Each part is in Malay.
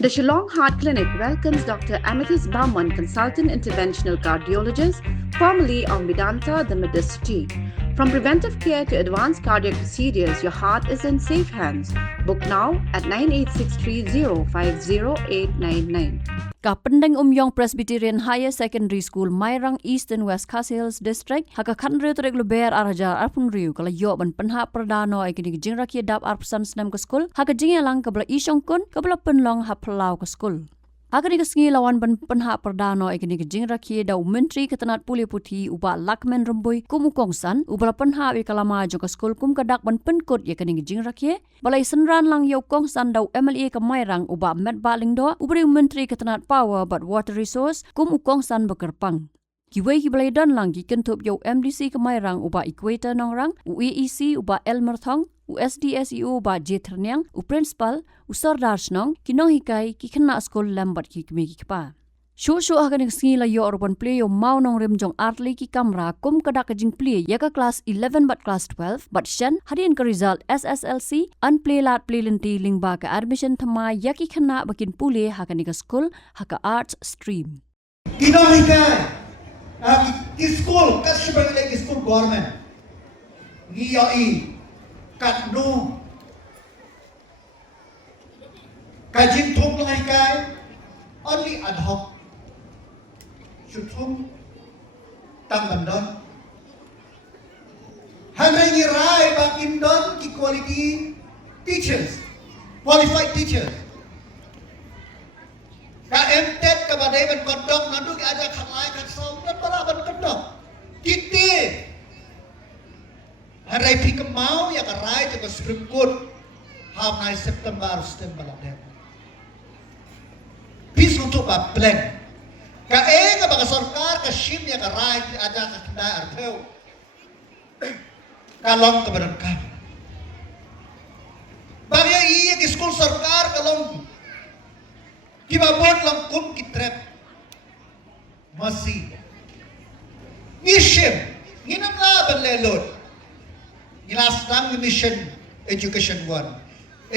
The Shillong Heart Clinic welcomes Dr. Amethyst Bauman, consultant interventional cardiologist, formerly of Medanta, the Medicity. From preventive care to advanced cardiac procedures, your heart is in safe hands. Book now at 9863050899. Kapendeng Umyong Presbyterian Higher Secondary School Mairang East and West Khasi Hills District haka kanre trek luber arajar arpun riu kala yo ban penha perdano ikini jing rakia dap arpsan senam ke school haka jing yalang kabla isong kun kabla penlong ha pelau ke school. Haka ni kesengi lawan ban penha perdano ikini jing rakia dau menteri ketenat puli putih uba lakmen rembui kumukongsan ubala penha wi kalama jo ke school kum kadak ban penkut ikini jing rakia balai senran lang yo kongsan dau MLA ke Mairang uba met baling do ubri menteri ketenat power but water resource kum ukongsan bekerpang. Kiwai balai dan lang ki kentup yo MDC ke Mairang uba equator nongrang UEEC uba Elmer Thong USDSU uba Jeternyang u principal u sardar snong kinong hikai ki kena skol lambat ki kemi ki pa. Shu akan singi la yo orban play yo mau nong rem jong artli ki kamera kum kadak jing play ya ka class 11 but class 12 but shan hadian ke result SSLC unplay lat play lenti lingba ka admission thama ya ki kena bakin pule hakan ka school haka arts stream. Kinong hikai ki school kat sebagai lagi school government ngiyai kat no kajin thum lai kai only ad hoc should thum tang bandon hangai ni rai bakin don ki quality teachers qualified teachers ka MTET ka badai ban kodok nandu ki ada khalai kat som dan bala ban kodok kiti harai pi kemau ya ka rai ke Supreme Court ham nai September stem bala dem pis untuk ba plan ka ka baka sarkar ka shim ya ka rai ada ka kida artheu kalong ka badan ka bagya iya ki school sarkar kalong kiba bot lang kum ki trap masih ngishim nginam laban lelot Nilasang mission education 1,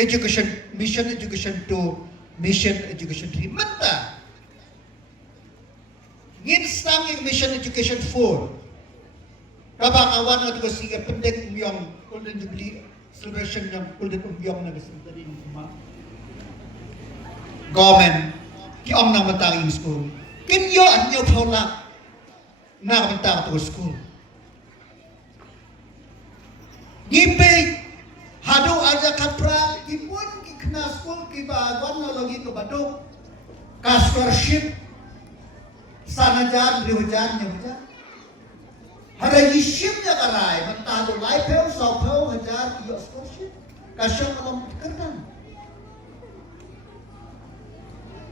mission education 2, mission education 3. Mata. Nilasang mission education 4. Kabang awan na tugas siya pendek umyong golden jubilee celebration ng golden umyong na gasintari ng kuma. Government ki om nang matanging school. Kinyo anyo paula na kamantang to school. Gipe hadu aja kapra ipun ki kena school ki bagwan lagi ke baduk ka scholarship sanajan rihujan nyahujan hada yishim ya karai mentahdu lai peu sau peu hajar ki scholarship kasya kalam kerdan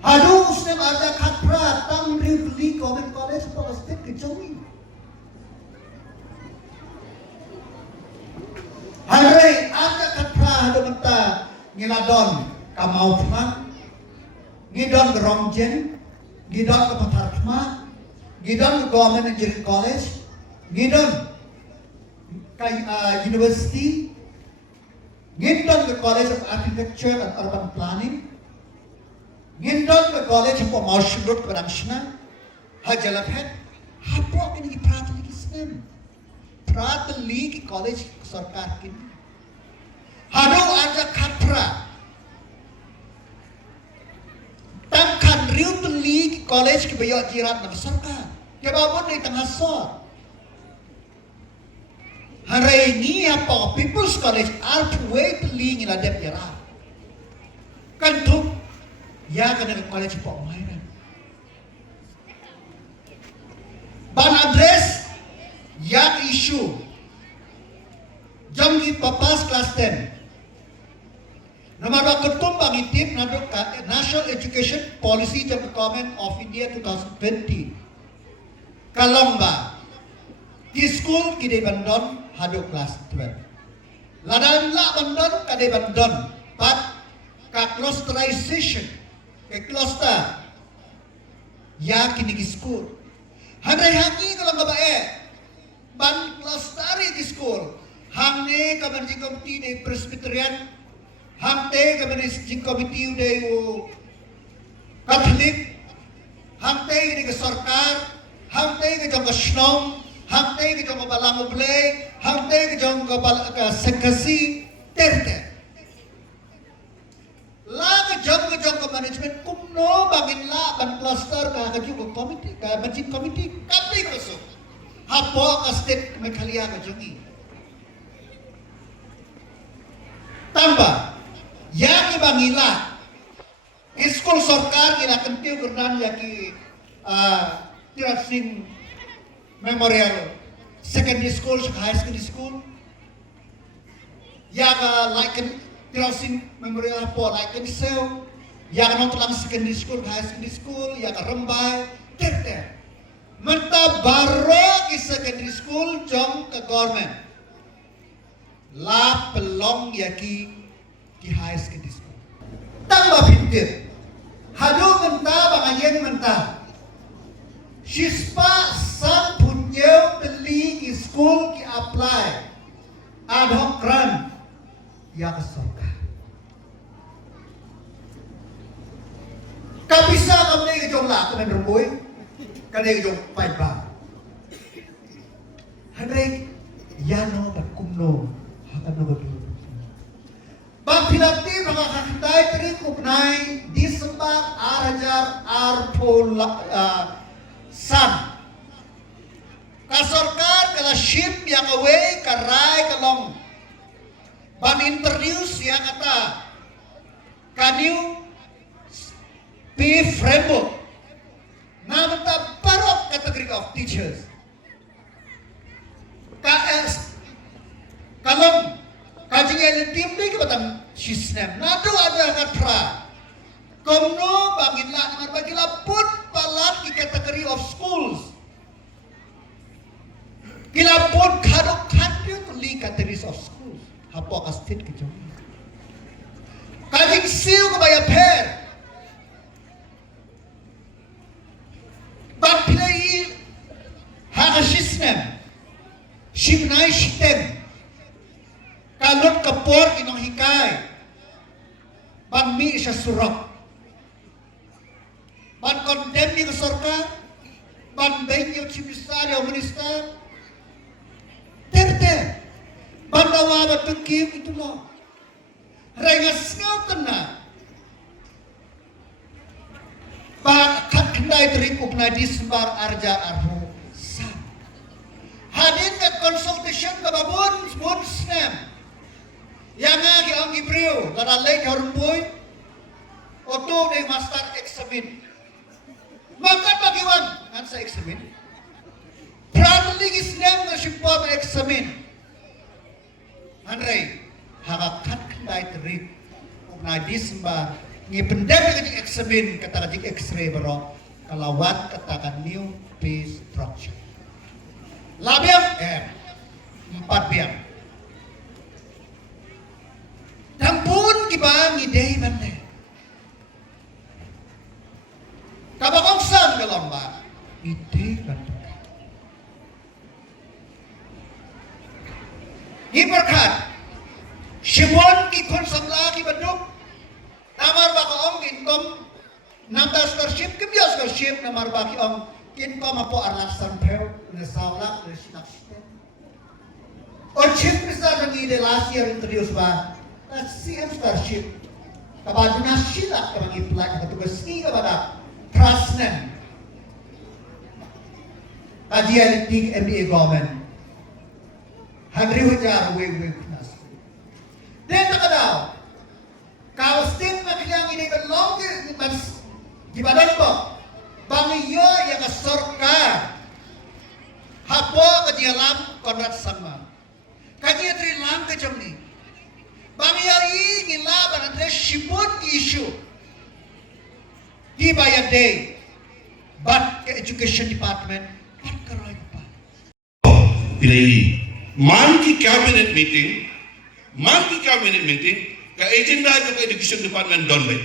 hadu usnem aja kapra tang rivli government college politik kejongi Hari ada kata ada mata ngiladon kamau thma ngidon gerongjen ngidon ke patar thma ngidon ke government engineering college ngidon ke university ngidon ke college of architecture and urban planning ngidon ke college of commercial road production hajalaphet hapo ini pratali kisnem pratali ki college sarkar kin hadu aja khatra tangkan riu teli college ki bayo jirat na sarkar ke babon ni tengah sor harai ni apa people's college alt way teli ni ladep jara kan tu ya kana college po Mairang ban address ya issue Jamgi papas kelas 10. Nama ketum bangitip nadok National Education Policy Department of India 2020. Kalamba. Di school kide bandon hadok kelas 12. Ladan la bandon kade bandon pat ka clusterization ke cluster ya kini ki school. Handai hangi kalau babae ban clusteri di school. Hamne kaman jing komiti de Presbyterian, hamte kaman jing komiti de Katolik, hangtay ni ke sarkar, hangtay ke jong ke shnong, hangtay ke jong ke balang ublay, hangtay ke jong ke sekasi, terte. La ke jong ke management kumno bangin la ban cluster ka ke jong komite, ka masjid komite, kami ko hapo ka state Meghalaya ka jongi. Tambah, yang bangila, school sarkar gila kentiu gerdan yaki Tirat Singh Memorial Secondary School, High School, yaga like Tirat Singh Memorial hapo like sel, yaga nonton Secondary School, High School, yaga Rembai, ter. Menta baru ke secondary school jong ke government la pelong yaki ki high secondary school tambah pintir hadu menta bangayeng menta sispa sang punya beli ki school ki apply ad hoc grant ya ke sarkar kabisa kami ke jong la kemen rumboy kadang jom pai ba. Hadai yano bat kumno hakan no batu. Bang pilati bang hakdai teri kupnai Disember arajar arpola san. Kasorkar kala ship yang away karai kalong. Ban introduce yang kata kaniu P framework. Namanta parok category of teachers. KS kalong kajing yang tim ni kebatam sistem. Nado ada katra. Komno bangila namar bagila put palat di category of schools. Gila put kadok kandu tuli categories of schools. Hapo kastit kejong. Kajing siu kebaya per. Ban pilai hak sistem, shibnai sistem, kalot kapor inong hikay, ban mi isa surok, ban condemn ni sarkar, ban benyo chimisari o minister, terte, ban dawa batungkim itu lo, rengas ngautan na. Bak kendai terikup na Disember arja arhu san. Hadin ke consultation ke babun snem. Yang agi ang ibriu kada late hormboy oto de master examine. Maka bagiwan kan sa examine. Pratligi snem na sipot examine. Hanrei hakakat kendai terikup na Disember ni pandemic di examine kata di X-ray bro kalawat katakan new pay structure labiam 4 biam tampun kiba ni day mande kabakongsan kalamba ide mande ni berkat shibon ki konsamla ki baduk namar ba kaong income namda scholarship kibya scholarship namar ba kaong income apo arlasan peu na sawla na sinakshite o chip bisa nangile last year introduce ba na CM scholarship kabado na sila ka mag-apply ka tugas ni ka ba trustnen adiyan ting MBA government hagri hujar we kunas then nakadaw kalau state makilang ini longer mas di badan po bangiyo yang sarkar hapo kadialam konrat sama kanya trilang ke jamni bangiyo ini laban andre shibut issue di bayar day but ke education department pat karoy pa pilih manki cabinet meeting ka agenda ng education department donbe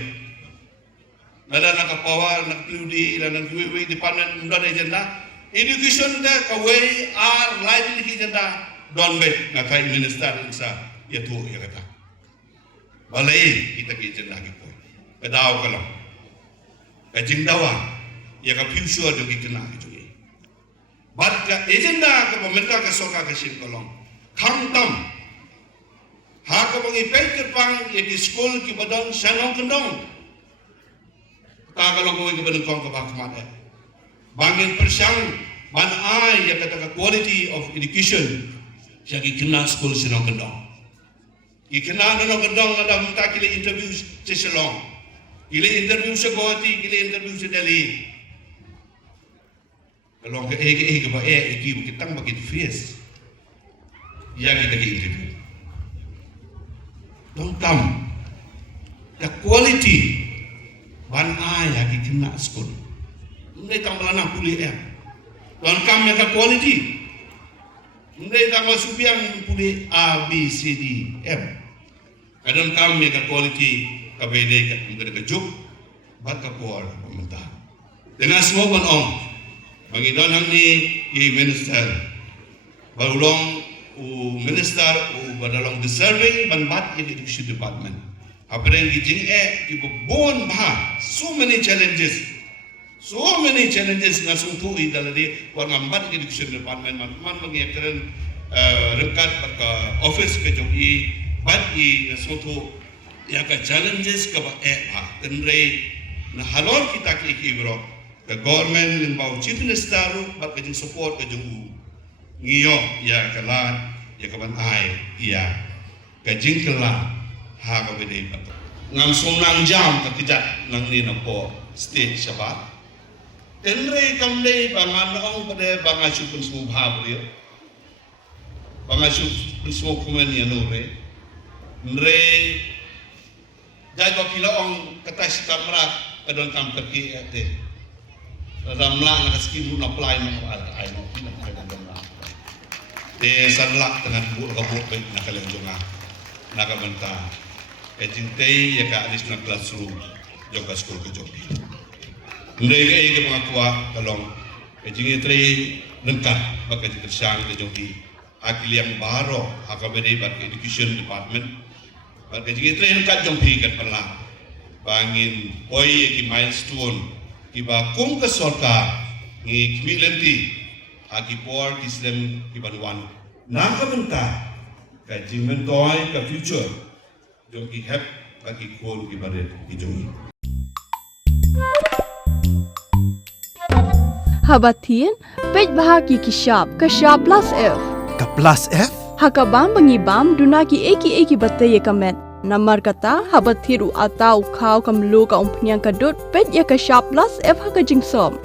nada nakapawa nakapudi ila ng giveaway department don agenda education da kaway ar livelihood agenda donbe nga kay minister sa yatu ya kata balay kita agenda gipo kadaw ka lang jing dawa ya ka future jong ikena jong i bat ka agenda ka pemerintah ka soka ka sim kolong kham tam ha ka bangi pek pang ya ki school ki badon sanong kendong ta ka long ko badon kong ka bak mate bangin persang ban ai ya kata quality of education siya ki kena school sanong kendong ki kena no kendong ada minta kile interview sa Shillong kile interview sa Guwahati kile interview sa Delhi kalau ke ba iki kitang magit face ya kita ki interview don't come the quality ban ai ya ki kena school ndai tang balana puli don't come ya quality ndai tang supiang puli A B C D M kadang kami ka quality ka bede ka ngada ka juk bat ka por pemerintah dengan semua on Pangidon hang ni minister balong minister badalong deserving ban education department apren ki jing ki bon ba so many challenges ngasung tu i dalari war ngambat education department man mangekren rekat ka office ke jogi bat i ngasung tu ya ka challenges ka ba tenre na halor kita ki bro the government limbau chief minister bat ka support ka jung ngiyo ya kalan ya kaban ai ya ka jing kala ha ka bede pat ngam sonang jam ka kijat nang ni na po state sabat tenre kamle bangan ong pada bangasu pun semua bhabrio bangasu pun semua kumen ya nore nre jago kilo ong katas kamera kadon kam pergi ate ramla nak skin na apply mo ai no pina ka ramla te sanlak dengan bu ka bu pe na kaleng jonga na ka banta e tintei ya ka alis na classroom joka school ke jopi ndai ke pangakwa kalong e jingi tre lengkap baka dikersang ke jopi akiliang baro akabede bat education department baka jingi tre lengkap jopi kan pala bangin oi ki milestone kiba kung ka sorka ni kmilanti aki por kisem kibanwan nakabenta ka jingmen toy ka future jong ki hep bagi kon ki baret ki jongi Habatin pej bahagi ki shop ka shop plus F Ka plus F? hakabam bangibam duna ki eki bataye kamet Namar kata habat thiru atau kau kamlu ka umpnyang kadut pet ya ka shop plus F ha ka jingsom.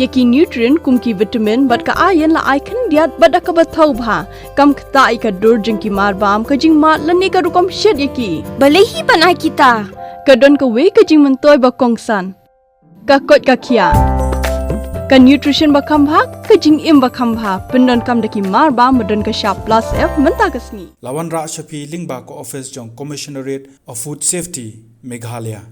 Yaki nutrient kum ki vitamin bat ka iron la icon diat bat ka bathau bha kam kta I ka dur jing ki mar bam ka jing mat lani ka rukom shed yaki. Balehi banai kita. Kadon ka we ka jing mentoy ba kongsan. Ka kot ka kia. Ka nutrition ba kam bha ka jing im ba kam bha pendon kam daki mar bam madon ka shop plus F menta ka sni. Lawan Ra Shafi Lingba ko office jong Commissionerate of Food Safety Meghalaya.